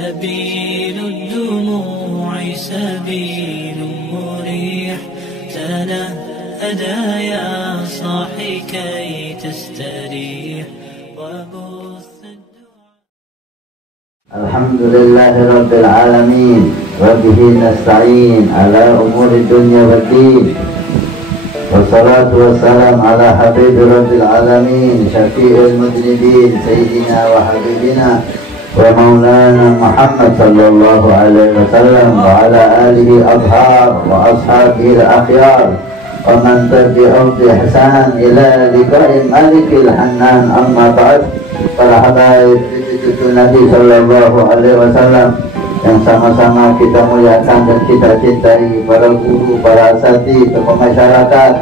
سبيل الدموع سبيل مريح تنهدى يا صاحي كي تستريح وبث الحمد لله رب العالمين وبه نستعين على أمور الدنيا والدين والصلاة والسلام على حبيب رب العالمين شفيع المذنبين سيدنا وحبيبنا ومولانا محمد صلى الله عليه وسلم وعلى آله الأطهار وأصحابه الأخيار ومن تبعهم بإحسان إلى لقاء مالك الحنان. أما بعد, para habaib cucu Nabi Sallallahu Alaihi Wasallam yang sama-sama kita muliakan dan kita cintai, para guru, para asatidz, tokoh masyarakat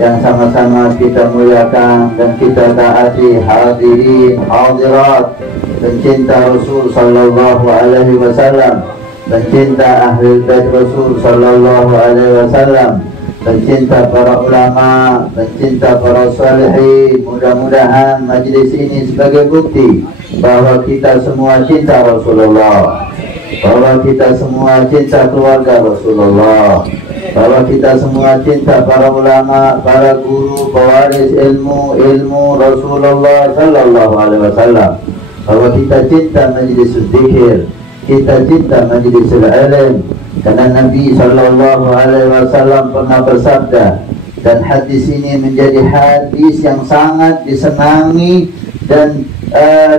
yang sama-sama kita muliakan dan kita taati, hadirin hadirat, pencinta Rasul Sallallahu Alaihi Wasallam, pencinta ahli bait Rasul Sallallahu Alaihi Wasallam, pencinta para ulama, pencinta para salihin. Mudah-mudahan majlis ini sebagai bukti bahwa kita semua cinta Rasulullah, bahwa kita semua cinta keluarga Rasulullah, bahwa kita semua cinta para ulama, para guru, pewaris ilmu Rasulullah Sallallahu Alaihi Wasallam, bahwa kita cinta majlis zikir, kita cinta majlis ilm. Karena Nabi Sallallahu Alaihi Wasallam pernah bersabda, dan hadis ini menjadi hadis yang sangat disenangi dan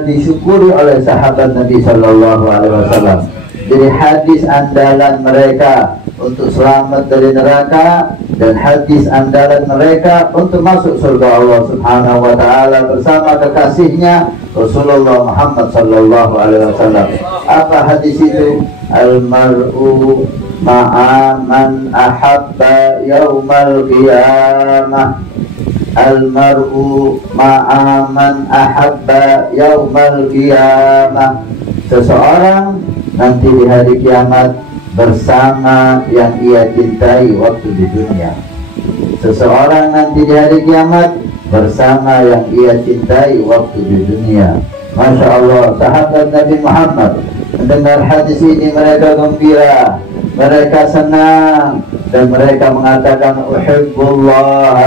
disyukuri oleh sahabat Nabi Sallallahu Alaihi Wasallam. Jadi hadis andalan mereka untuk selamat dari neraka dan hadis andalan mereka untuk masuk surga Allah Subhanahu wa Ta'ala bersama kekasihnya Rasulullah Muhammad Sallallahu Alaihi Wasallam. Apa hadis itu? Al-mar'u ma'a man ahabba yaumal qiyamah. Al-mar'u ma'a man ahabba yaumal qiyamah. Seseorang nanti di hari kiamat bersama yang ia cintai waktu di dunia. Seseorang nanti di hari kiamat bersama yang ia cintai waktu di dunia. Masya Allah, sahabat Nabi Muhammad mendengar hadis ini mereka gembira, mereka senang, dan mereka mengatakan uhibbullah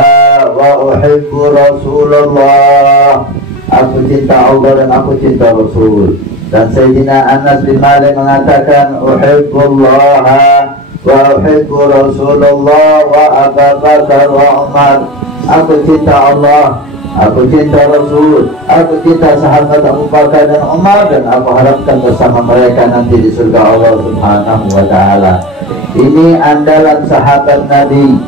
wa uhibbu Rasulullah. Aku cinta Allah dan aku cinta Rasul. Dan Sayyidina Anas bin Malik mengatakan uhibbullah wa uhibbu Rasulullah wa Abu Bakar wa Umar. Aku cinta Allah, aku cinta Rasul, aku cinta sahabat Abu Bakar dan Umar, dan aku harapkan bersama mereka nanti di surga Allah Subhanahu wa Ta'ala. Ini andalan sahabat Nabi,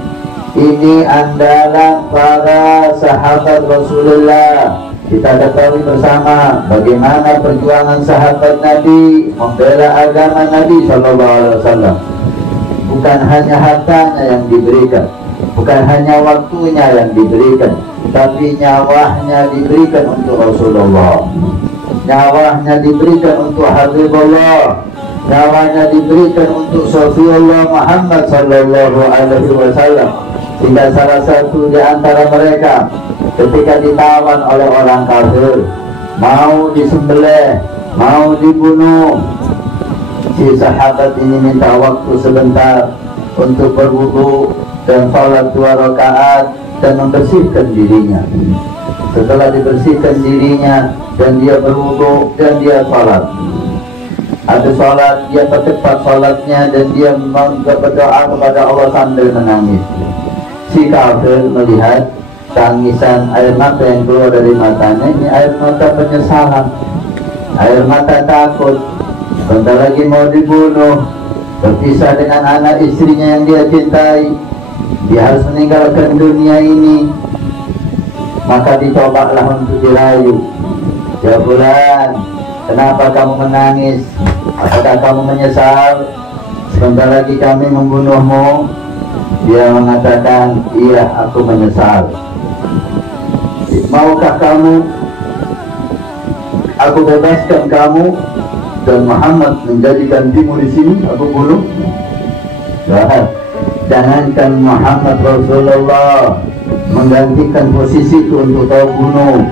ini andalan para sahabat Rasulullah. Kita ketahui bersama bagaimana perjuangan sahabat Nabi membela agama Nabi Sallallahu Alaihi Wasallam. Bukan hanya hartanya yang diberikan, bukan hanya waktunya yang diberikan, tapi nyawanya diberikan untuk Rasulullah, nyawanya diberikan untuk Habibullah, nyawanya diberikan untuk Safiullah Muhammad Sallallahu Alaihi Wasallam. Sehingga salah satu di antara mereka ketika ditawan oleh orang kafir, mau disembelih, mau dibunuh, si sahabat ini minta waktu sebentar untuk berwudu dan sholat 2 rakaat dan membersihkan dirinya. Setelah dibersihkan dirinya dan dia berwudu dan dia sholat, habis sholat dia percepat sholatnya dan dia berdoa kepada Allah sambil menangis. Si kafir melihat tangisan air mata yang keluar dari matanya, ini air mata penyesalan, air mata takut, sebentar lagi mau dibunuh, berpisah dengan anak istrinya yang dia cintai, dia harus meninggalkan dunia ini. Maka dicobalah untuk dirayu, ya bulan, kenapa kamu menangis? Apakah kamu menyesal? Sebentar lagi kami membunuhmu. Dia mengatakan, iya, aku menyesal. Maukah kamu aku bebaskan kamu dan Muhammad menjadi gantimu di sini, aku bunuh? Jangankan Muhammad Rasulullah menggantikan posisiku untuk kau bunuh,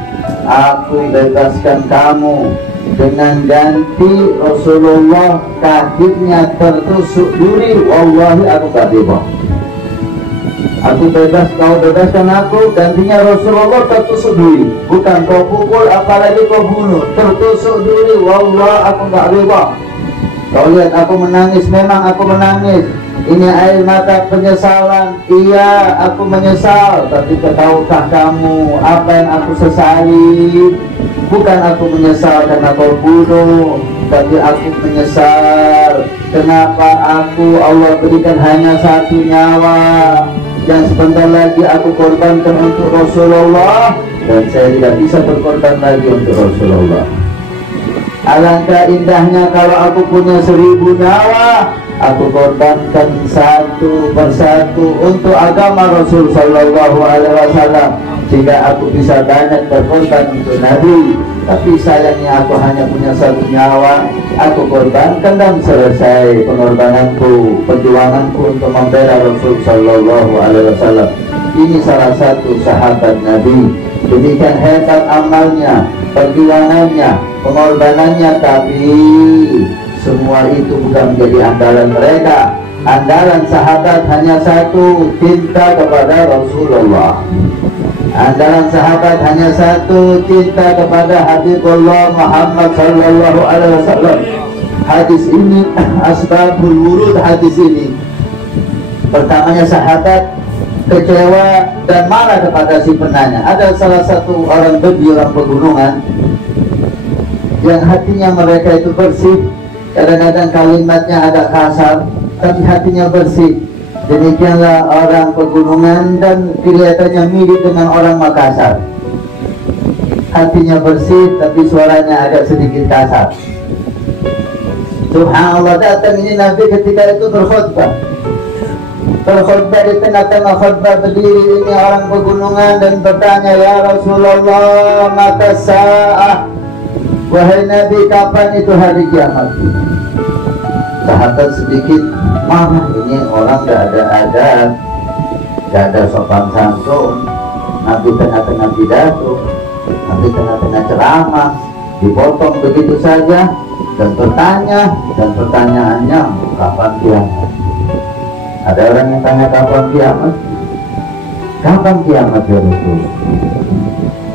aku bebaskan kamu dengan ganti Rasulullah kakinya tertusuk duri, wallahi aku gak riba. Aku bebas, kau bebaskan aku, gantinya Rasulullah tertusuk duri. Bukan kau pukul, apalagi kau bunuh, tertusuk duri, wallah aku gak riba. Kau lihat aku menangis, memang aku menangis. Ini air mata penyesalan. Iya, aku menyesal. Tapi tahukah kamu apa yang aku sesali? Bukan aku menyesal karena kau bunuh, tapi aku menyesal kenapa Allah berikan hanya satu nyawa yang sebentar lagi aku korbankan untuk Rasulullah, dan saya tidak bisa berkorban lagi untuk Rasulullah. Alangkah indahnya kalau aku punya 1000 nyawa, aku korbankan satu persatu untuk agama Rasul Sallallahu Alaihi Wasallam, sehingga aku bisa banyak berkorban untuk Nabi. Tapi sayangnya aku hanya punya 1 nyawa, aku korbankan dan selesai pengorbananku, perjuanganku untuk membela Rasul Sallallahu Alaihi Wasallam. Ini salah satu sahabat Nabi, demikian hebat amalnya, perjuangannya, pengorbanannya, tapi semua itu bukan menjadi andalan mereka. Andalan sahabat hanya satu, cinta kepada Rasulullah. Andalan sahabat hanya satu, cinta kepada Habibullah Muhammad Sallallahu Alaihi Wasallam. Hadis ini, asbabul wurud hadis ini. Pertamanya sahabat kecewa dan marah kepada si penanya. Ada salah satu orang bebi, orang pegunungan, yang hatinya mereka itu bersih. Kadang-kadang kalimatnya agak kasar, tapi hatinya bersih. Demikianlah orang pegunungan dan kelihatannya mirip dengan orang Makassar. Hatinya bersih, tapi suaranya agak sedikit kasar. Subhanallah, datang ini Nabi ketika itu berkhutbah. Berkhutbah di tengah-tengah khutbah berdiri ini orang pegunungan dan bertanya, ya Rasulullah, mata sa'ah, wahai Nabi, kapan itu hari kiamat? Sahabat sedikit marah, ini orang gak ada adab, gak ada sopan santun. Nabi tengah-tengah pidato, Nabi tengah-tengah ceramah, dipotong begitu saja dan bertanya, dan pertanyaannya kapan kiamat? Ada orang yang tanya kapan kiamat? Kapan kiamat ya Rasul?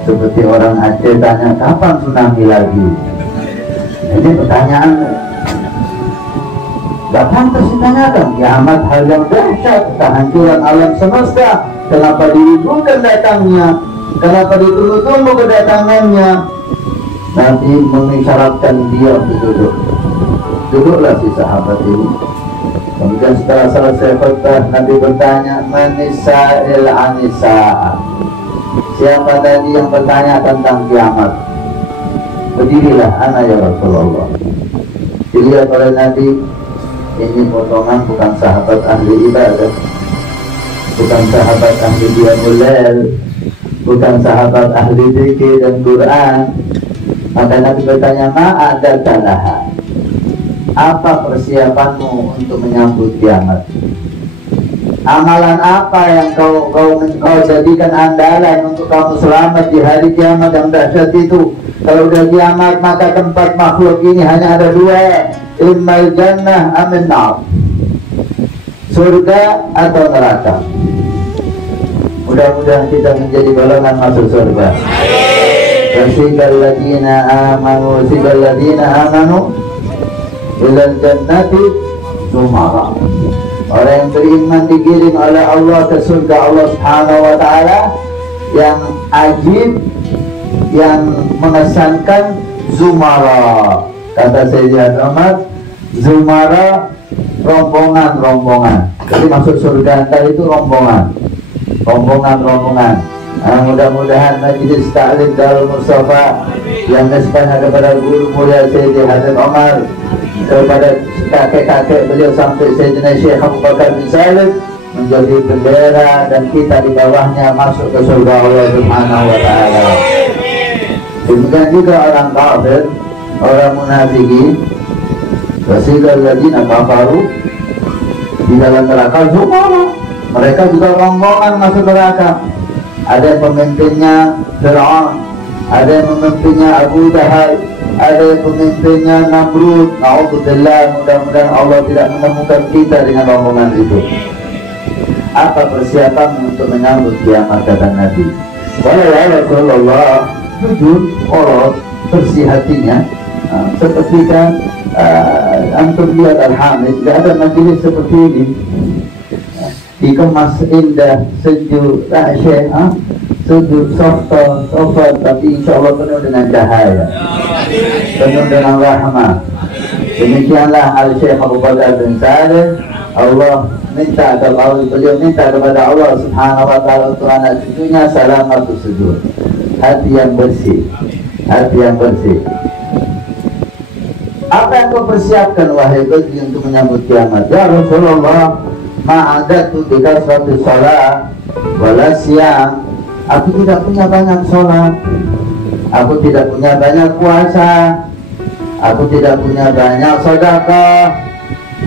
Seperti orang Aceh tanya kapan tsunami lagi. Ini pertanyaan gak pantas ditanyakan. Kiamat hal yang dahsyat, kehancuran alam semesta. Kenapa dirindukan datangnya? Kenapa ditunggu-tunggu kedatangannya? Nabi mengisyaratkan dia untuk duduk. Duduklah si sahabat ini. Kemudian setelah selesai khutbah, Nabi bertanya, Manisa'il Anisa'a, siapa tadi yang bertanya tentang kiamat? Berdirilah ana ya Rasulullah. Dilihat oleh Nabi, ini potongan bukan sahabat ahli ibadah, bukan sahabat ahli qiyamul lail, bukan sahabat ahli zikir dan Quran. Maka Nabi bertanya, ma'adaka laha, apa persiapanmu untuk menyambut kiamat? Amalan apa yang kau jadikan andalan untuk kamu selamat di hari kiamat yang dahsyat itu? Kalau udah kiamat, maka tempat makhluk ini hanya ada 2, immal jannah amin nar, surga atau neraka. Mudah-mudahan kita menjadi golongan masuk surga. Wasiqal ladina amanu ilal jannati zumara. Orang yang beriman digiring oleh Allah ke surga Allah Subhanahu wa Ta'ala, yang ajib, yang mengesankan, zumara. Kata Sayyidina Umar, zumara rombongan-rombongan. Jadi maksud surga ntar itu rombongan-rombongan. Mudah-mudahan Majlis Ta'lim Darul Mustafa yang nisbahnya kepada guru mulia Sayyidi Habib Omar, kepada kakek-kakek beliau sampai Sayyidina Syekh Abu Bakar bin Salim, menjadi bendera dan kita di bawahnya masuk ke surga Allah Subhanahu wa Ta'ala. Demikian juga orang kafir, orang munafikin, wasiqal ladzina kafaru, di dalam neraka zumara. Mereka juga rombongan masuk neraka. Ada yang pemimpinnya Fir'aun, ada yang memimpinnya Abu Jahal, ada pemimpinnya Namrud. Na'udzubillah, mudah-mudahan Allah tidak menemukan kita dengan omongan itu. Apa persiapan untuk menyambut kiamat, kata Nabi? Wala ya Rasulullah, jujur, polos, bersih hatinya. Seperti kan antum lihat Al-Hamid, tidak ada majelis seperti ini, dikemas indah, sejuk, syekh, sejuk, soft, tapi insya Allah penuh dengan cahaya, penuh dengan rahmah. Demikianlah Al-Syekh Abu Bakar bin Saleh. Allah minta kepada beliau, minta kepada Allah Subhanahu wa ta'ala untuk anak cucunya salamatus sujud, hati yang bersih, hati yang bersih. Apa yang kau persiapkan wahai bagi untuk menyambut kiamat? Ya Rasulullah, ma'adatu bikasrati shalah wala siyam. Aku tidak punya banyak sholat, aku tidak punya banyak puasa, aku tidak punya banyak sedekah,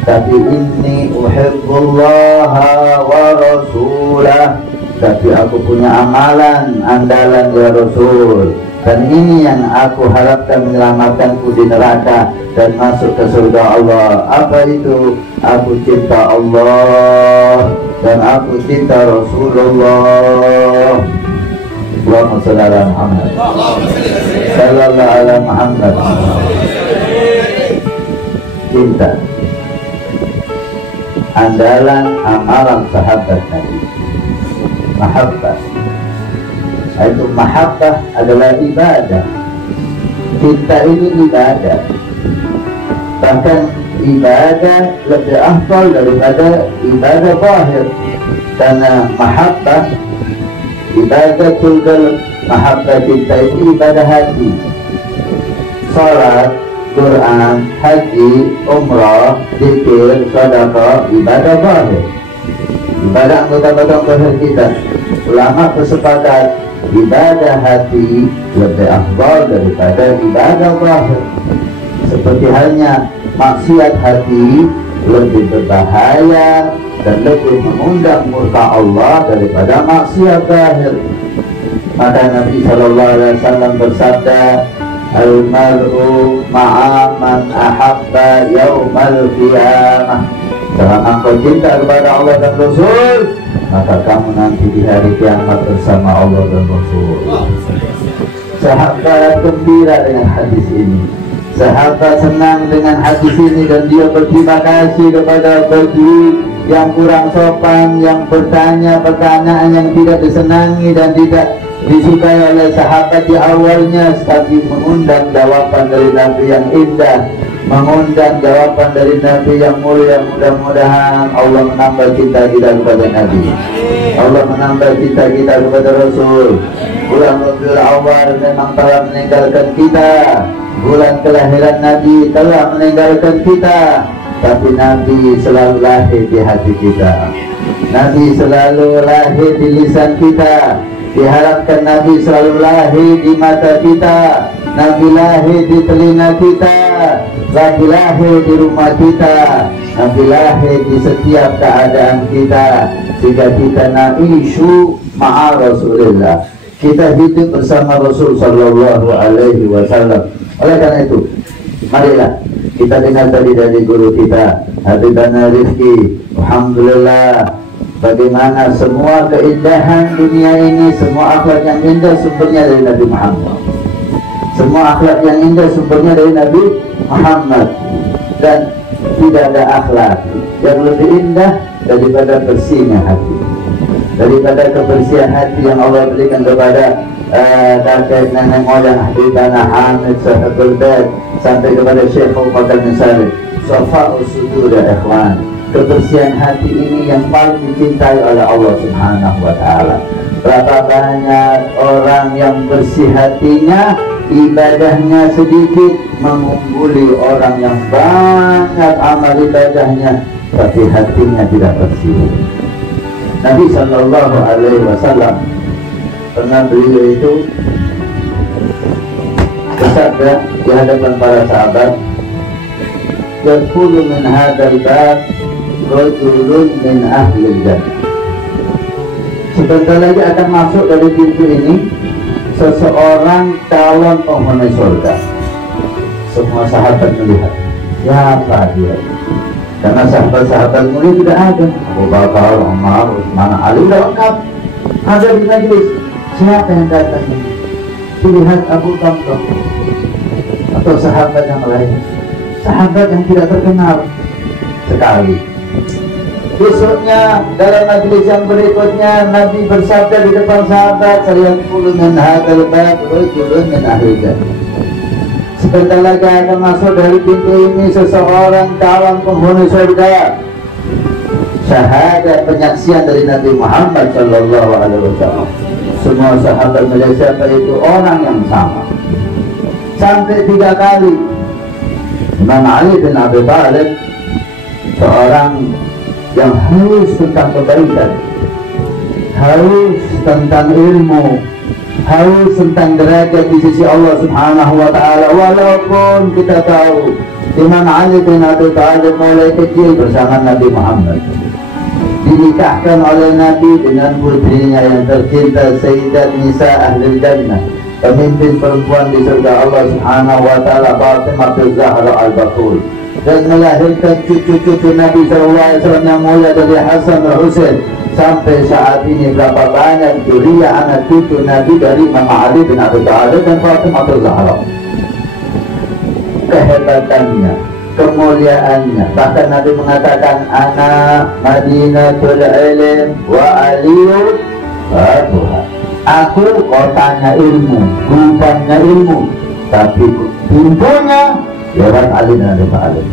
tapi inni uhibbullaha wa rasulah, tapi aku punya amalan andalan ya Rasul, dan ini yang aku harapkan menyelamatkanku di neraka dan masuk ke surga Allah. Apa itu? Aku cinta Allah dan aku cinta Rasulullah. Allahumma shalli ala Muhammad sallallahu ala Muhammad. Cinta, andalan amalan sahabat Nabi. Mahabbah, itu mahabbah adalah ibadah. Cinta ini ibadah, bahkan ibadah lebih afdal daripada ibadah zahir, karena mahabbah ibadatul qalb. Mahabbah cinta itu ibadah hati. Salat, Quran, haji, umrah, zikir, sedekah, ibadah zahir, ibadah anggota badan zahir kita. Ulama bersepakat ibadah hati lebih afdal daripada ibadah zahir. Seperti halnya maksiat hati lebih berbahaya dan lebih mengundang murka Allah daripada maksiat zahir. Maka Nabi SAW bersabda, al-mar'u ma'a man ahabba yaumal qiyamah. Selama engkau cinta kepada Allah dan Rasul, maka kamu nanti di hari kiamat bersama Allah dan Rasul. Sahabat gembira dengan hadis ini, sahabat senang dengan hadis ini, dan dia berterima kasih kepada bagi yang kurang sopan, yang bertanya pertanyaan yang tidak disenangi dan tidak disukai oleh sahabat di awalnya, tapi mengundang jawaban dari Nabi yang indah, mengundang jawaban dari Nabi yang mulia. Mudah-mudahan Allah menambah cinta kita kepada Nabi, Allah menambah cinta kita kepada Rasul. Bulan Rabiul Awal memang telah meninggalkan kita, bulan kelahiran Nabi telah meninggalkan kita, tapi Nabi selalu lahir di hati kita, Nabi selalu lahir di lisan kita. Diharapkan Nabi selalu lahir di mata kita, Nabi lahir di telinga kita, Nabi lahir di rumah kita, Nabi lahir di setiap keadaan kita, sehingga kita na'ishu ma'a Rasulullah, kita hidup bersama Rasul sallallahu alaihi wasallam. Oleh karena itu, marilah kita dengar tadi dari guru kita Habibana Rifki, alhamdulillah, bagaimana semua keindahan dunia ini, semua akhlak yang indah sumbernya dari Nabi Muhammad. Semua akhlak yang indah sumbernya dari Nabi Muhammad. Dan tidak ada akhlak yang lebih indah daripada bersihnya hati, daripada kebersihan hati yang Allah berikan kepada kakek nenek moyang Habibana Hamid Sahibul Bait sampai kepada Syekh Abu Bakar bin Saleh. Safa'us sudur ya ikhwan, kebersihan hati ini yang paling dicintai oleh Allah Subhanahu wa ta'ala. Berapa banyak orang yang bersih hatinya, ibadahnya sedikit, mengungguli orang yang banyak amal ibadahnya, tapi hatinya tidak bersih. Nabi Sallallahu Alaihi Wasallam pernah, beliau itu bersabda di hadapan para sahabat, yadkhulu min hadzal bab rajulun min ahli jannah. Sebentar lagi akan masuk dari pintu ini seseorang calon penghuni surga. Semua sahabat melihat, siapa dia? Karena sahabat-sahabat mulia tidak ada. Abu Bakar, Umar, Utsman, Ali sudah lengkap ada di majlis. Siapa yang datang ini? Dilihat Abu Bakar atau sahabat yang lain, sahabat yang tidak terkenal sekali. Besoknya dalam majlis yang berikutnya Nabi bersabda di depan sahabat, saya qulu min hadzal bab rajulun min ahli jannah. Sebentar lagi akan masuk dari pintu ini seseorang calon penghuni surga. Syahadat penyaksian dari Nabi Muhammad sallallahu alaihi wasallam. Semua sahabat melihat siapa itu, orang yang sama. Sampai 3 kali Imam Ali bin Abi Thalib, seorang yang haus tentang kebaikan, haus tentang ilmu, haus tentang derajat di sisi Allah Subhanahu wa ta'ala. Walaupun kita tahu Imam Ali bin Abi Thalib mulai kecil bersama Nabi Muhammad, dinikahkan oleh Nabi dengan putrinya yang tercinta, Sayyidat Nisa Ahlul Jannah, pemimpin perempuan di surga Allah Subhanahu wa ta'ala, Fatimah Zahra al-Batul, dan melahirkan cucu-cucu Nabi SAW yang mulia dari Hasan dan Husain. Sampai saat ini berapa banyak zuriyah anak cucu Nabi dari Imam Ali bin Abi Thalib dan Fatimah Zahra. Kehebatannya, kemuliaannya, bahkan Nabi mengatakan, ana Madinatul Ilm wa Aliyu Abuha. Aku kotanya ilmu, rupanya ilmu, tapi pintunya lewat Ali dan Abi Thalib.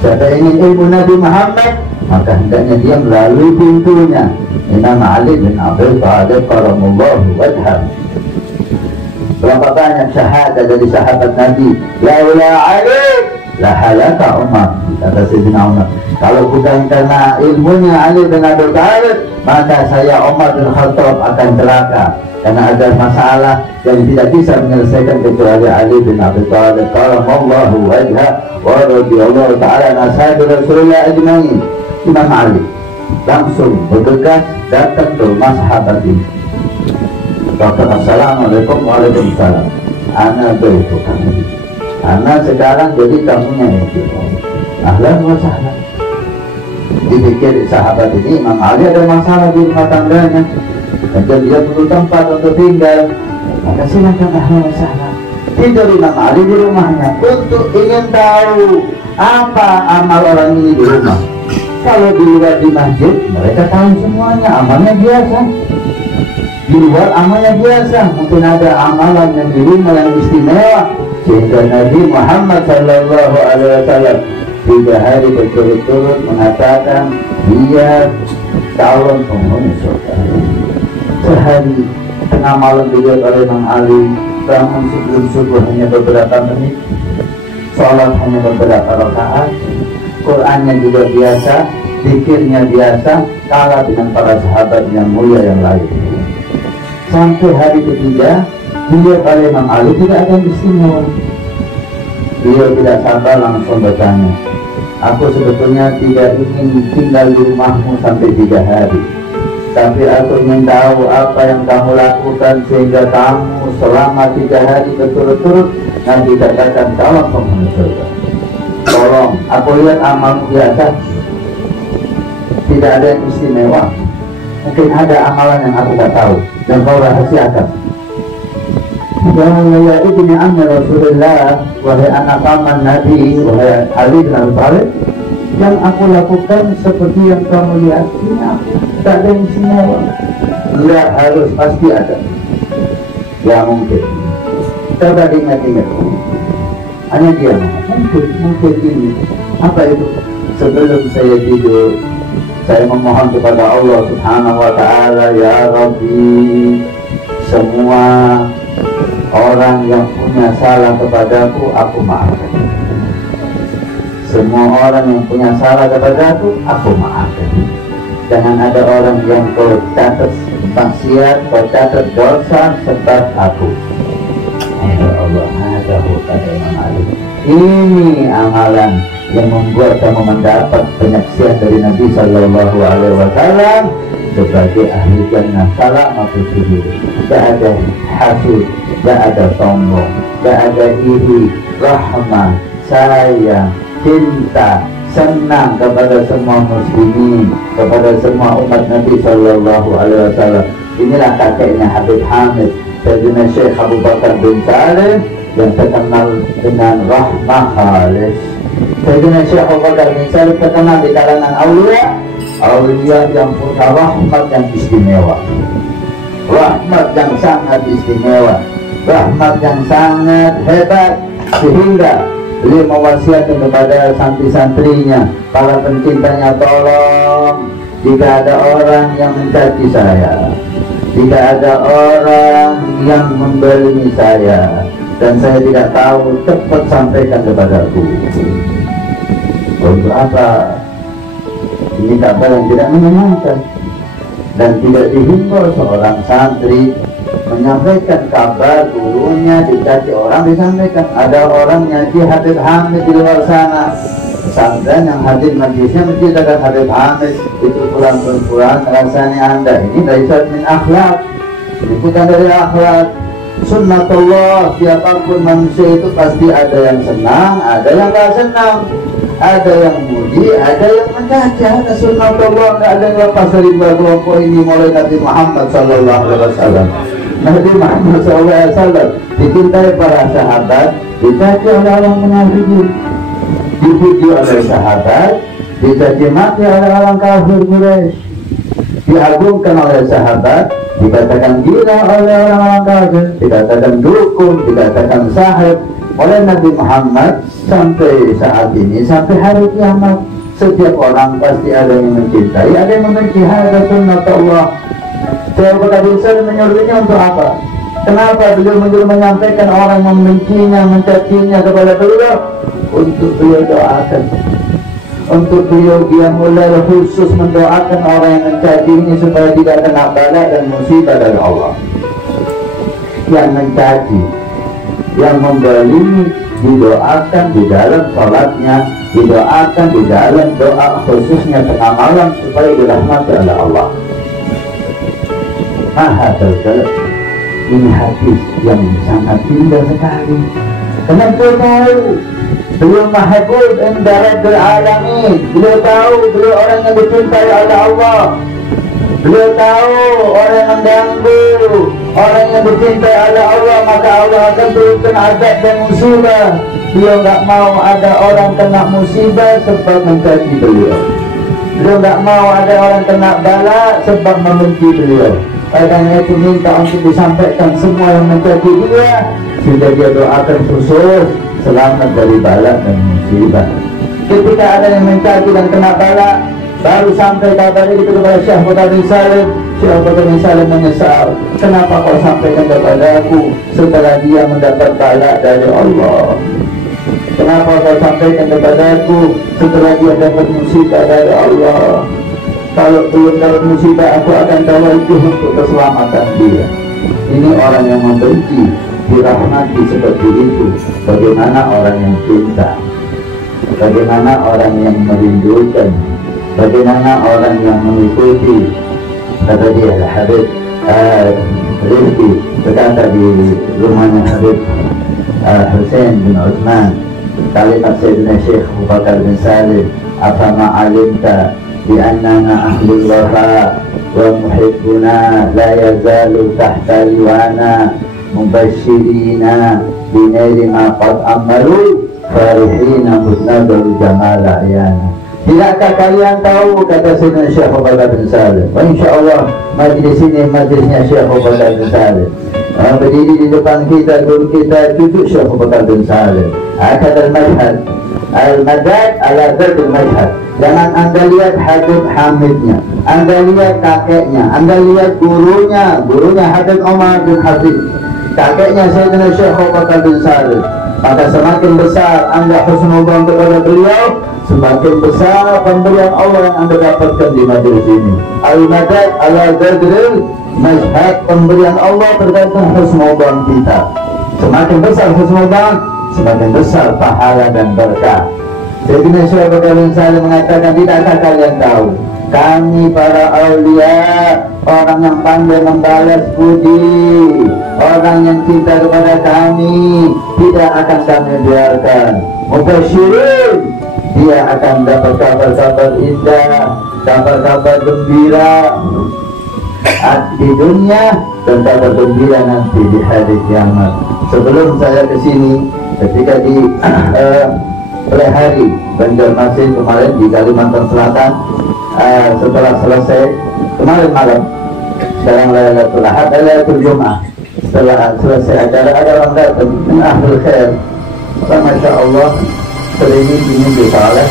Siapa ingin ilmu Nabi Muhammad, maka hendaknya dia melalui pintunya Imam Ali bin Abi Thalib karamallahu wajhah. Berapa banyak syahadat dari sahabat Nabi, laula Ali la halaka Umar, kata Sayyidina Umar, kalau bukan karena ilmunya Ali bin Abi Thalib, maka saya Umar bin Khattab akan celaka, karena ada masalah yang tidak bisa menyelesaikan kecuali Ali bin Abi Thalib karamallahu wajhah wa radhiyallahu ta'ala an ashabi Rasulullah ajmain. Imam Ali langsung bergegas datang ke rumah sahabat ini. Assalamualaikum. Waalaikumsalam. Ana begitu kami. Ana sekarang jadi tamunya itu. Ahlan wa sahlan. Dipikir sahabat ini Imam Ali ada masalah di rumah tangganya, dan dia perlu tempat untuk tinggal. Maka silakan ahlan wa sahlan. Tidur Imam Ali di rumahnya untuk ingin tahu apa amal orang ini di rumah. Kalau di luar di masjid mereka tahu semuanya, amalnya biasa. Di luar amalnya biasa, mungkin ada amalan yang di rumah yang istimewa, sehingga Nabi Muhammad sallallahu alaihi wasallam 3 hari berturut-turut mengatakan dia calon penghuni surga. Sehari tengah malam dilihat oleh Imam Ali, bangun sebelum subuh hanya beberapa menit, sholat hanya beberapa rakaat, Qurannya juga biasa, zikirnya biasa, kalah dengan para sahabat yang mulia yang lain. Sampai hari ketiga dilihat oleh Imam Ali tidak ada istimewa. Beliau tidak sabar langsung bertanya, aku sebetulnya tidak ingin tinggal di rumahmu sampai 3 hari, tapi aku ingin tahu apa yang kamu lakukan sehingga kamu selama 3 hari berturut-turut nanti dikatakan calon penghuni surga. Tolong, aku lihat amalmu biasa, tidak ada yang istimewa. Mungkin ada amalan yang aku tak tahu dan kau rahasiakan. Ya ibni ammi Rasulullah, wahai anak paman Nabi, wahai Ali bin Abi Thalib, yang aku lakukan seperti yang kamu lihat ini, aku tak ada yang istimewa. Enggak harus, pasti ada. Ya mungkin. Coba diingat-ingat. Hanya dia mungkin ini. Apa itu? Sebelum saya tidur, saya memohon kepada Allah Subhanahu wa ta'ala, ya Rabbi, semua orang yang punya salah kepadaku, aku maafkan. Semua orang yang punya salah kepadaku, aku maafkan. Jangan ada orang yang kau catat maksiat, kau catat dosa sebab aku. Ya Allah, ada kata Imam Ali. Ini amalan yang membuat kamu mendapat penyaksian dari Nabi Sallallahu Alaihi Wasallam sebagai ahli jannah. Salam aku sendiri. Tidak ada hasud, tidak ada sombong, tidak ada iri, rahmah, sayang, cinta, senang kepada semua muslimin, kepada semua umat Nabi Sallallahu Alaihi Wasallam. Inilah kakeknya Habib Hamid, Sayyidina Syekh Abu Bakar bin Salim, yang terkenal dengan rahmah khalis. Sayyidina Syekh Abu Bakar bin Salim terkenal di kalangan awliya yang punya rahmat yang istimewa, rahmat yang sangat istimewa, rahmat yang sangat hebat, sehingga beliau mewasiatkan kepada santri-santrinya, para pencintanya, tolong jika ada orang yang mencaci saya, jika ada orang yang membelimi saya dan saya tidak tahu, cepat sampaikan kepadaku. Untuk apa? Ini kabar yang tidak menyenangkan, dan tidak dihimbau seorang santri menyampaikan kabar gurunya dicaci orang, disampaikan. Ada orang nyaci Habib Hamid di luar sana, pesantren yang hadir majlisnya menceritakan Habib Hamid itu kurang-kurang, rasanya Anda ini dari min akhlak, ini bukan dari akhlak. Sunnatullah, siapapun manusia itu pasti ada yang senang, ada yang gak senang, ada yang muji, ada yang mencaci. Ada sunnatullah, gak ada yang lepas dari kelompok ini, mulai Nabi Muhammad Sallallahu Alaihi Wasallam. Nabi Muhammad SAW dicintai para sahabat, dicaci oleh orang munafikin, dipuji oleh sahabat, dicaci maki oleh orang kafir Quraisy, diagungkan oleh sahabat, dikatakan gila oleh orang-orang kafir, dikatakan dukun, dikatakan sahib oleh Nabi Muhammad. Sampai saat ini, sampai hari kiamat, setiap orang pasti ada yang mencintai, ada yang membenci. Hadza sunnatullah. Saya berkata menyuruhnya untuk apa? Kenapa beliau menyuruh menyampaikan orang membencinya, mencacinya kepada beliau? Untuk beliau doakan, untuk beliau dia mulai khusus mendoakan orang yang mencaci ini supaya tidak kena bala dan musibah dari Allah. Yang mencaci, yang membalimi, didoakan di dalam salatnya, didoakan di dalam doa khususnya tengah malam supaya dirahmati oleh Allah. Ini hadis yang sangat indah sekali. Karena beliau tahu beliau mahbub inda rabbil alamin. Beliau tahu beliau orang yang dicintai oleh Allah. Beliau tahu orang yang mengganggu, orang yang dicintai oleh Allah, maka Allah akan turunkan azab dan musibah. Beliau nggak mau ada orang kena musibah sebab mencaci beliau. Beliau nggak mau ada orang kena bala sebab membenci beliau. Karena itu minta untuk disampaikan semua yang mencaci dia, sehingga dia doakan khusus selamat dari bala dan musibah. Ketika ada yang mencaci dan kena bala, baru sampai kabar itu kepada Syekh Abu Bakar bin Salim. Syekh Abu Bakar bin Salim menyesal, kenapa kau sampaikan kepada aku setelah dia mendapat bala dari Allah? Kenapa kau sampaikan kepada aku setelah dia dapat musibah dari Allah? Kalau belum dapat musibah, aku akan bawa itu untuk keselamatan dia. Ini orang yang membenci, dirahmati seperti itu. Bagaimana orang yang cinta, bagaimana orang yang merindukan, bagaimana orang yang mengikuti. Kata dia, Habib Rizki berkata di rumahnya Habib Hussein bin Uthman, kalimat Sayyidina Syekh Abu Bakar bin Salim, afama alimta bi annana ahlul wafa wa muhibbuna la yazalu tahta liwana mubashirina binairi ma qad amalu farihina mutnadaru jamala ayana. Tidakkah kalian tahu, kata Sayyidina Syekh Abu Bakar bin Salim, insyaallah majlis ini majlisnya Syekh Abu Bakar bin Salim, berdiri di depan kita, guru kita cucu Syekh Abu Bakar bin Salim. Akad al-madhad al-madad ala dzal al-madhad. Jangan anda lihat Habib Hamidnya, anda lihat kakeknya, anda lihat gurunya Habib Umar bin Hafiz, kakeknya Sayyidina Syekh Abu Bakar bin Salim. Maka semakin besar anda husnuzan kepada beliau, semakin besar pemberian Allah yang anda dapatkan di majelis ini. Al-madad ala dzal mazhab, pemberian Allah tergantung husnuzan kita. Semakin besar husnuzan, semakin besar pahala dan berkah. Sayyidina Syekh Abu Bakar bin Salim mengatakan, tidakkah kalian tahu Kami para aulia, orang yang pandai membalas budi, orang yang cinta kepada kami, tidak akan kami biarkan. Mubasyirin, dia akan dapat kabar-kabar indah, kabar-kabar gembira di dunia dan kabar gembira nanti di hari kiamat. Sebelum saya kesini, ketika di hari Banjarmasin kemarin di Kalimantan Selatan, setelah selesai kemarin malam, sekarang Lailatul Ahad, Lailatul Jum'ah, setelah selesai acara ada orang datang min ahlul khair, masya Allah, sering ini disalah.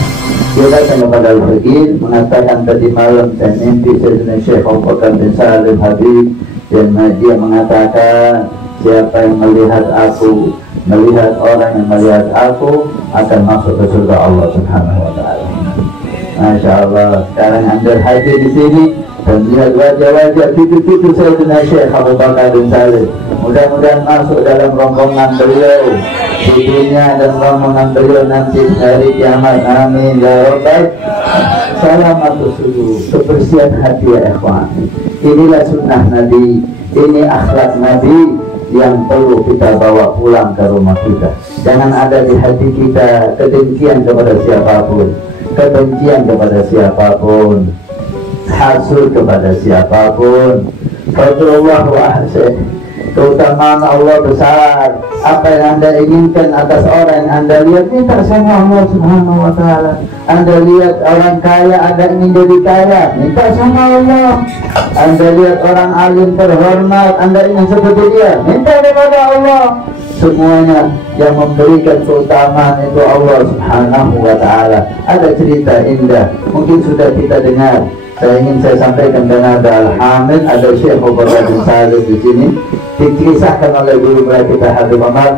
Dia datang kepada Al-Fakir mengatakan tadi malam saya mimpi Sayyidina Syekh Abu Bakar bin Salim Habib, dan dia mengatakan siapa yang melihat aku, melihat orang yang melihat aku akan masuk ke surga Allah Subhanahu wa Ta'ala. Masya Allah, sekarang Anda hadir di sini dan lihat wajah-wajah cucu-cucu Sayyidina Syekh Abu Bakar bin Salim. Mudah-mudahan masuk dalam rombongan beliau, cucunya dan rombongan beliau nanti hari kiamat. Amin ya Rabbal. Salamatus sudur, kebersihan hati ya ikhwan. Inilah sunnah Nabi, ini akhlak Nabi yang perlu kita bawa pulang ke rumah kita. Jangan ada di hati kita kedengkian kepada siapapun, kebencian kepada siapapun, hasud kepada siapapun. Fadlullah wa ahsan, keutamaan Allah besar. Apa yang Anda inginkan atas orang yang Anda lihat, minta sama Allah Subhanahu wa Ta'ala. Anda lihat orang kaya, Anda ingin jadi kaya, minta sama Allah. Anda lihat orang alim terhormat, Anda ingin seperti dia, minta kepada Allah. Semuanya yang memberikan keutamaan itu Allah Subhanahu wa Ta'ala. Ada cerita indah, mungkin sudah kita dengar. Saya ingin sampaikan, dan ada Al-Hamid, ada Syekh Abu Bakar bin Salim di sini, dikisahkan oleh guru kita Habib Omar.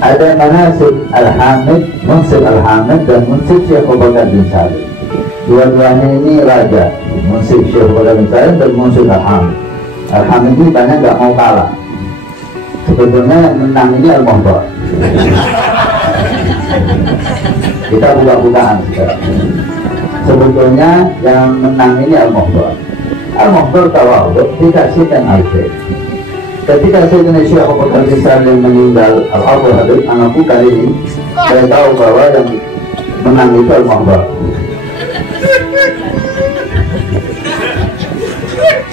Ada manasib Al-Hamid, munsib Al-Hamid dan munsib Syekh Abu Bakar bin Salim. Dua-duanya ini raja, munsib Syekh Abu Bakar bin Salim dan munsib Al-Hamid. Al-Hamid ini banyak nggak mau kalah. Sebetulnya yang menang ini Al-Muhtar. Kita buka-bukaan sekarang. Sebetulnya yang menang ini Al-Muhtar. Al-Muhtar tawadhu, dikasihkan Al-Syekh. Ketika Sayyidina Syekh Abu Bakar bin Salim meninggal, Al-Abu Habib, anakku kali ini, saya tahu bahwa yang menang itu Al-Muhtar.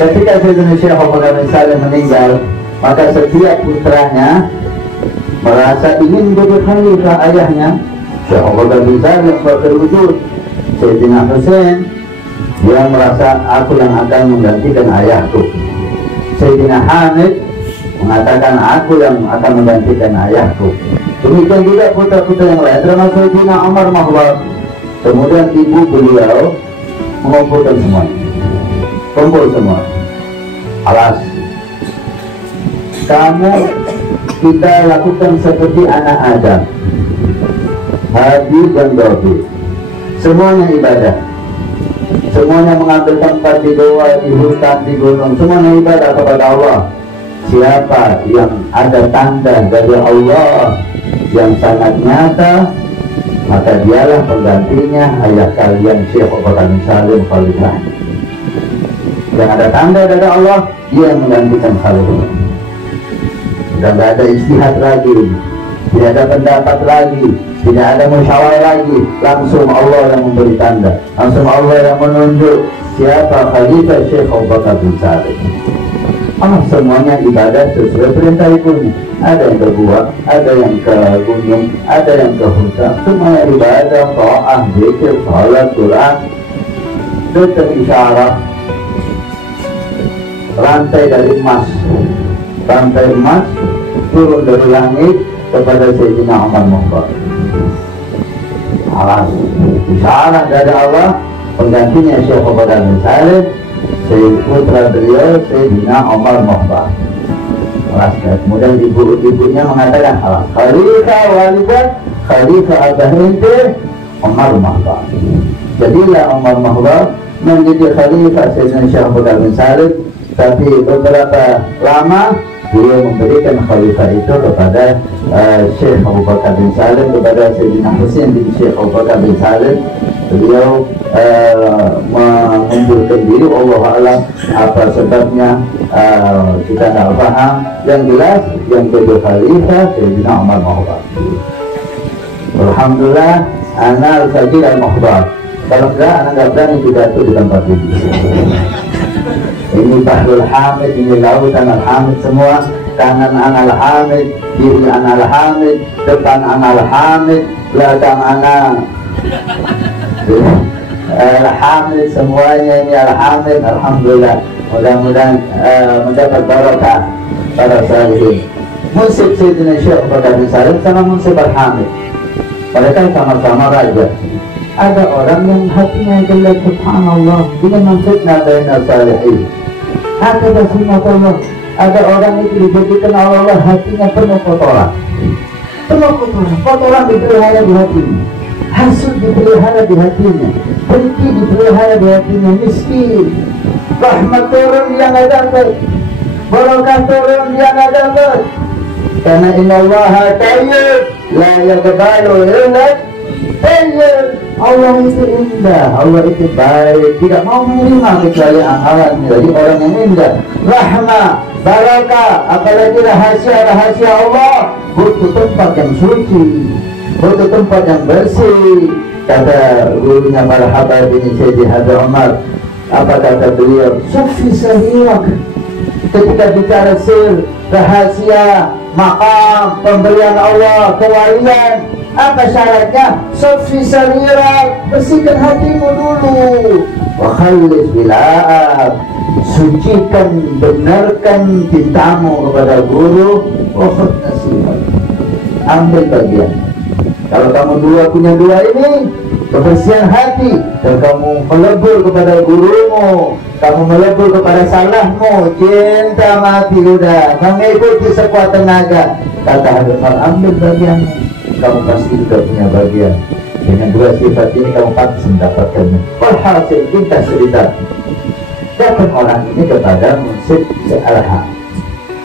Ketika Sayyidina Syekh Abu Bakar bin Salim meninggal, maka setiap putranya merasa ingin menjadi khalifah ayahnya. Syekh Abu Bakar bin Salim berwujud, Sayyidina Husain, dia merasa aku yang akan menggantikan ayahku. Sayyidina Hamid mengatakan aku yang akan menggantikan ayahku. Demikian juga putra-putra yang lain, termasuk Sayyidina Umar Mahwar. Kemudian ibu beliau mengumpulkan semua, kumpul semua. Alas, kamu kita lakukan seperti anak Adam, Habib dan Dobi. Semuanya ibadah, semuanya mengambil tempat di goa, di hutan, di gunung, semuanya ibadah kepada Allah. Siapa yang ada tanda dari Allah yang sangat nyata, maka dialah penggantinya ayah kalian Syekh Abu Bakar bin Salim khalifah. Yang ada tanda dari Allah, dia yang menggantikan khalifah. Sudah tidak ada ijtihad lagi, tidak ada pendapat lagi, tidak ada musyawarah lagi, langsung Allah yang memberi tanda, langsung Allah yang menunjuk siapa khalifah Syekh Abu Bakar bin Salim. Semuanya ibadah sesuai perintah ibunya. Ada yang ke gua, ada yang ke gunung, ada yang ke hutan. Semuanya ibadah, ta'ah, zikir, salat, Quran. Dekat isyarat, rantai dari emas, rantai emas turun dari langit kepada Sayyidina Umar Mukhtar. Alas, isyarat dari Allah, penggantinya Syekh Abu Bakar bin Salim, putra beliau Sayyidina Umar Mukhtar. Kemudian ibunya mengatakan, Khalifah walidat, Khalifah Abah Inti, Umar Mukhtar. Jadilah Umar Mukhtar menjadi Khalifah Sayyidina Syekh Abu Bakar bin Salim. Tapi beberapa lama beliau memberikan khalifah itu kepada Syekh Abu Bakar bin Salim, kepada Sayyidina Husain bin Syekh Abu Bakar bin Salim. Beliau mengundurkan diri, Allah alam apa sebabnya kita tidak paham. Yang jelas yang kedua khalifah Sayyidina Umar Mahbub. Alhamdulillah, anak al-fajir al-mahbub. Kalau enggak, anak nggak berani pidato di tempat ini. Ini Bahrul Hamid, ini lautan Al-Hamid semua. Kanan anak Al-Hamid, kiri anak Al-Hamid, depan anak Al-Hamid, belakang anak Al-Hamid, semuanya ini Al-Hamid. Alhamdulillah, mudah-mudahan mendapat barokah para salihin. Munsib Sayyidina Syekh Abu Bakar bin Salim sama Munsib Al-Hamid, mereka sama-sama raja. Ada orang yang hatinya jelek, subhanallah, ingin memfitnah baina salihin. Ada sunnatullah. Ada orang itu dijadikan Allah hatinya penuh kotoran. Penuh kotoran. Kotoran dipelihara di hatinya. Hasud dipelihara di hatinya. Dengki dipelihara di hatinya. Miskin. Rahmat turun dia nggak dapat. Barokah turun dia nggak dapat. Karena innallaha tayyib la yaqbalu illa tayyib. Allah itu indah, Allah itu baik, tidak mau menerima kecuali amalan dari orang yang indah. Rahmah, barakah, apalagi rahasia-rahasia Allah butuh tempat yang suci, butuh tempat yang bersih. Kata gurunya Marhaba bin Sayyidi Habib Umar, apa kata beliau? Sufi sahirak. Ketika bicara sir, rahasia, maqam, pemberian Allah, kewalian, apa syaratnya? Sufi sahirak, bersihkan hatimu dulu. Wa khallis bil'ab, sucikan, benarkan cintamu kepada guru. Wa khud nasihat, ambil bagian. Kalau kamu punya dua ini, kebersihan hati, dan kamu melebur kepada gurumu, kamu melebur kepada salahmu, cinta mati udah, mengikuti sekuat tenaga. Kata Habib Umar, ambil bagian, kamu pasti juga punya bagian. Dengan dua sifat ini kamu pasti mendapatkannya. Walhasil kita cerita, datang orang ini kepada Munsib Al-Ham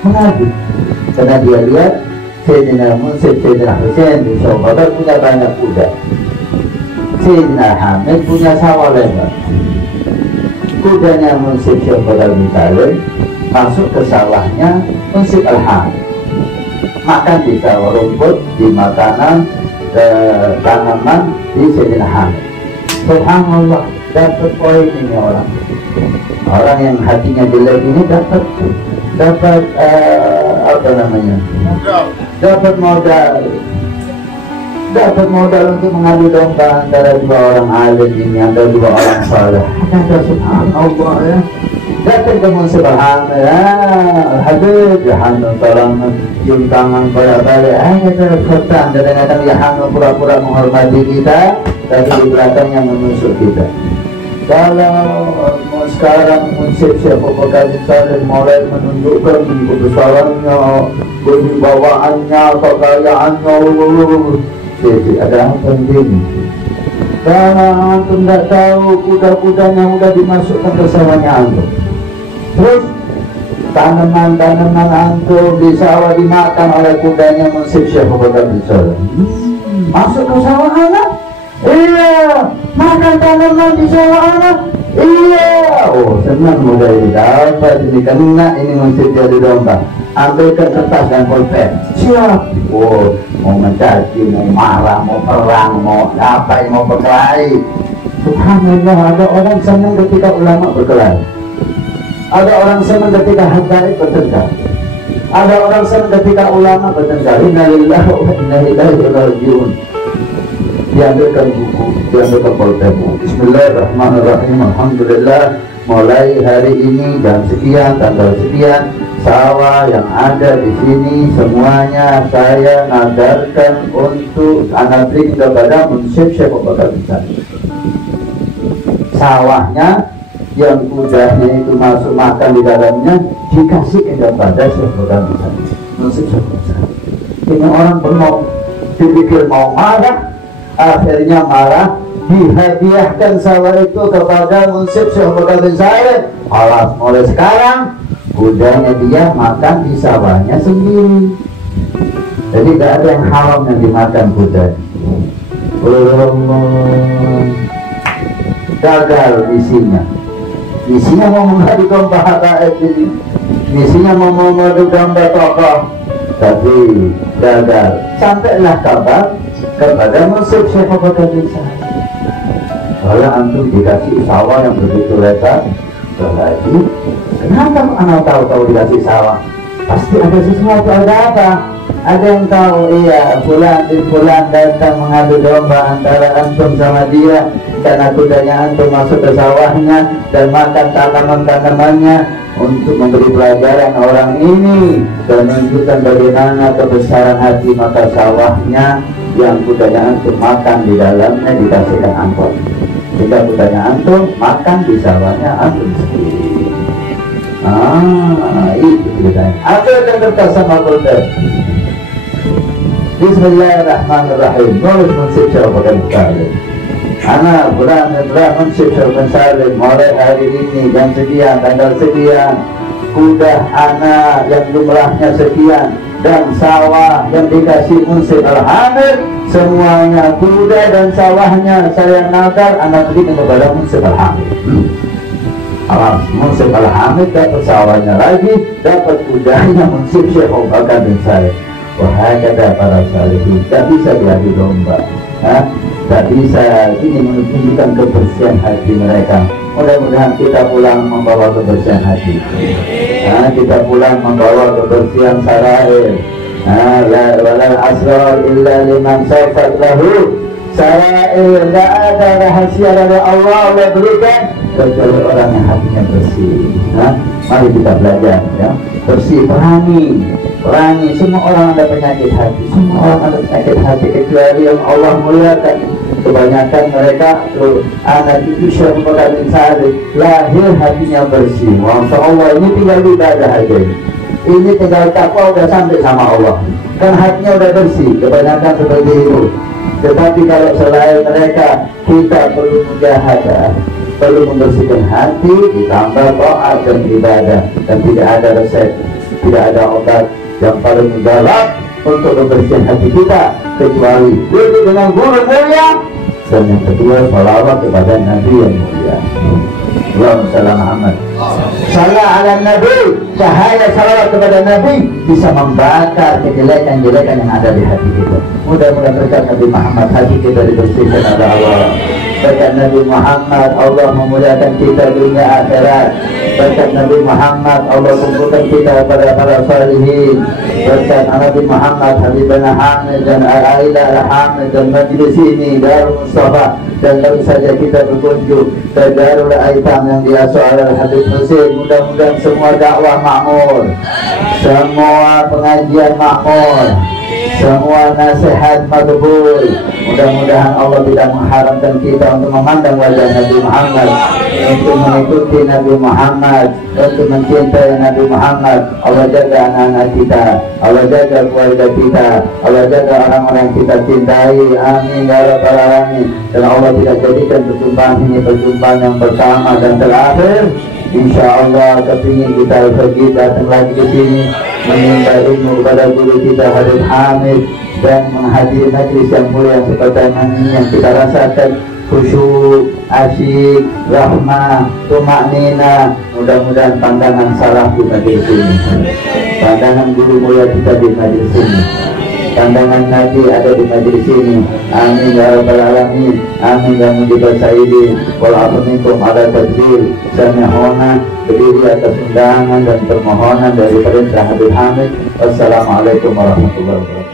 mengadu, karena dia lihat Sayyidina Munsib Sayyidina Husain bin Syekh punya banyak kuda, Sayyidina Hamid punya sawah lebar. Kudanya Munsib Syekh bin Salim masuk ke sawahnya Munsib Al-Ham, makan di sawah rumput, di makanan tanaman di Sayyidina Hamid. Subhanallah, dapat poin ini orang yang hatinya jelek ini dapat apa namanya, dapat modal untuk mengadu domba antara dua orang alim ini, antara dua orang saleh. Ada subhanallah ya. Datang ke Munsib Al-Hamid, Habib ya Hamid salam cium tangan balik-balik, kita ketang, kadang-kadang ya Hamid pura-pura menghormati kita, tapi di belakangnya menusuk kita. Kalau sekarang Munsib Syekh Abu Bakar bin Salim mulai menunjukkan kebesarannya, kewibawaannya, kekayaannya, ada apa ini? Karena antum tidak tahu kuda-kudanya sudah dimasukkan ke sawahnya antum. Terus tanaman-tanaman antum di sawah dimakan oleh kudanya Munsib Syekh Abu Bakar bin Salim. Masuk ke sawah anak? Iya. Makan tanaman di sawah anak? Iya. Oh, senang mudah ini, dapat ini, kena ini Munsib jadi domba. Ambilkan kertas dan pulpen. Siap. Oh, mau mencaci, mau marah, mau perang, mau apa, mau berkelahi. Subhanallah, ada orang senang ketika ulama berkelahi. Ada orang senang ketika habaib bertengkar. Ada orang senang ketika ulama bertengkar. Innalillahi wa inna ilaihi raji'un. Diambilkan buku, diambilkan pulpen. Bismillahirrahmanirrahim. Alhamdulillah, mulai hari ini jam sekian, tanggal sekian, sawah yang ada di sini semuanya saya nadarkan untuk anak beri kepada Munsib Syekh Abu Bakar bin Salim. Sawahnya yang kudanya itu masuk makan di dalamnya dikasih kepada Syekh Abu Bakar bin Salim. Munsib Syekh Abu Bakar bin Salim. Ini orang bengong, dipikir mau marah, akhirnya marah, dihadiahkan sawah itu kepada Munsib Syekh Abu Bakar bin Salim. Alas, mulai sekarang kudanya dia makan di sawahnya sendiri. Jadi tidak ada yang haram yang dimakan kuda. Gagal isinya. Isinya mau mengadu domba habaib ini, isinya mau mengadu domba tokoh, tapi gagal. Sampailah kabar kepada musuh Syekh Abu Bakar bin Sa'id. Kalau antum dikasih sawah yang begitu lebar, lagi, kenapa anak tahu dikasih sawah? Pasti ada sesuatu, ada apa? Ada yang tahu, iya, fulan datang mengadu domba antara antum sama dia, karena kudanya antum masuk ke sawahnya dan makan tanaman-tanamannya, untuk memberi pelajaran orang ini dan menunjukkan bagaimana kebesaran hati, maka sawahnya yang kudanya antum makan di dalamnya dikasihkan angkot. Jika kudanya antum makan di sawahnya antum sendiri. Itu ceritanya. Apa yang terkasama kultur? Bismillahirrahmanirrahim. Nulis Munsif Syekh Abu Bakar bin Sa'id. Anak bulan Munsif Syekh Abu Bakar bin Sa'id, mulai hari ini jam sekian, tanggal sekian, kuda anak yang jumlahnya sekian dan sawah yang dikasih Munsif Al-Hamid, semuanya kuda dan sawahnya saya nadar anak berikan kepada Munsif Al-Hamid. Munsif Al-Hamid dapat sawahnya lagi, dapat kudanya Munsif Syekh Abu Bakar bin Sa'id. Wahai kata para salihin, tak bisa diadu domba, tak bisa. Ini menunjukkan kebersihan hati mereka. Mudah-mudahan kita pulang membawa kebersihan hati, kita pulang membawa kebersihan sarair. La walal asrar illa liman safat lahu. Sarair, tidak ada rahasia dari Allah berikan kecuali orang yang hatinya bersih. Mari kita belajar, ya, bersih, perangi. Semua orang ada penyakit hati, semua orang ada penyakit hati kecuali yang Allah muliakan. Kebanyakan mereka tuh anak itu Syekh Abu Bakar bin Sa'id lahir hatinya bersih. Masya Allah, ini tinggal ibadah aja. Ini tinggal takwa udah sampai sama Allah. Kan hatinya udah bersih. Kebanyakan seperti itu. Tetapi kalau selain mereka, kita perlu mujahadah, perlu membersihkan hati, ditambah taat dan ibadah. Dan tidak ada resep, tidak ada obat yang paling mujarab untuk membersihkan hati kita kecuali duduk dengan guru mulia, dan yang kedua salawat kepada Nabi yang mulia. Allahumma salli Muhammad. Salam ala Nabi, cahaya salawat kepada Nabi bisa membakar kejelekan-kejelekan yang ada di hati kita. Mudah-mudahan berkat Nabi Muhammad hati kita dibersihkan oleh Allah. Berkat Nabi Muhammad Allah memuliakan kita dunia akhirat. Berkat Nabi Muhammad Allah kumpulkan kita pada para salihin. Berkat Nabi Muhammad Habibana Hamid dan Al-Ailah Al-Hamid dan majlis ini Darul Mustafa, dan baru saja kita berkunjung ke Darul Aitam yang diasuh oleh Habib Husin. Mudah-mudahan semua dakwah makmur, semua pengajian makmur, semua nasihat makbul. Mudah-mudahan Allah tidak mengharamkan kita untuk memandang wajah Nabi Muhammad, untuk mengikuti Nabi Muhammad, untuk mencintai Nabi Muhammad. Allah jaga anak-anak kita, Allah jaga keluarga kita, Allah jaga orang-orang yang kita cintai. Amin ya rabbal alamin. Dan Allah tidak jadikan perjumpaan ini perjumpaan yang pertama dan terakhir. Insya Allah kepingin kita pergi datang lagi ke sini menimba ilmu kepada guru kita Habib Hamid dan menghadiri majlis yang mulia seperti ini yang kita rasakan khusyuk, asyik, rahmah, tumaknina. Mudah-mudahan pandangan salah di majlis ini, pandangan guru mulia kita di majlis ini, pandangan Nabi ada di majlis ini. Amin ya rabbal alamin. Amin ya mujibal sayyidin. Walafuminkum ala tadbir. Sami'una berdiri atas undangan dan permohonan dari perintah Habib Hamid. Wassalamualaikum warahmatullahi wabarakatuh.